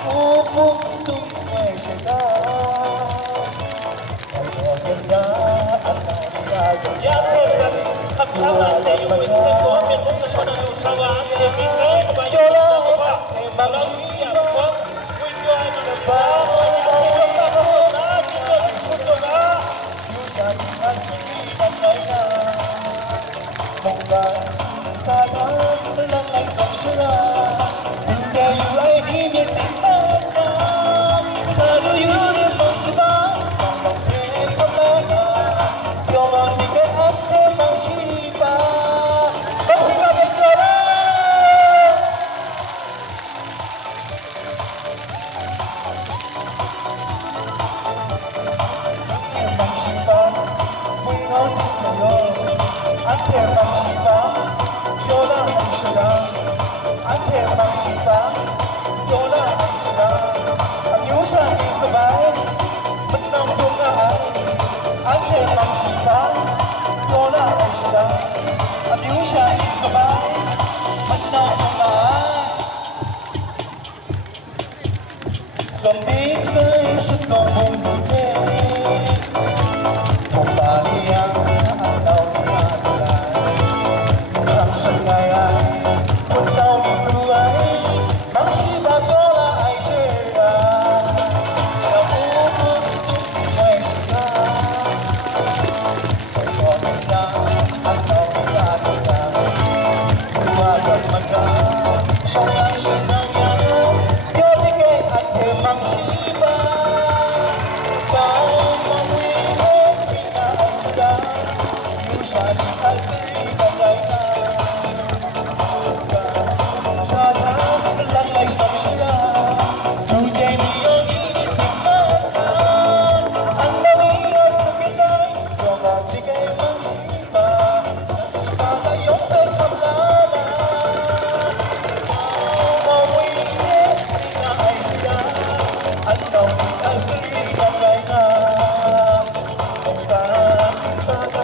Pupuntong may sila ay maganda at nangyayari. Yan po, kamsawa sa iyo po sa ko ang pinong na siya ng usawa ang sipinay. Yola at emang siya po, winyo ay nagbago. Ang ako na, gusto na. Yusan at pinagay na Munggan sana lang ay sangsura Hindi yu ay ninitignan na Sa luyunin mong siba Ang pinagpapala Yung ang bigay at emang sipa Magsipa Victoria! Emang sipa Buingon kayo At emang sipa Yola ang sila At emang sipa Yola ang sila Ang yusan ay sabay Matang bungaan At emang sipa Yola ang sila Ang yusan ay sabay Matang bungaan Zombie kay sutong mong buti Kung baliang ang tao niya Ang sangayan Kung sa umituay Ang sibagola ay sira Napuputong may sila Sa ikonin na ang tao niya Huwagan maga Siyang ang sinangyan Yolige at emang siba Kung mamuhin pinahanda Yusan at pinagay na Sana lang ay sangsaya Tujay niyong initignan Ang nanigas sa pinay Yung matigay mang siba Sana yung pagpaplala Mamuhin pinahay siya Ang nawin ay pinagay na Sana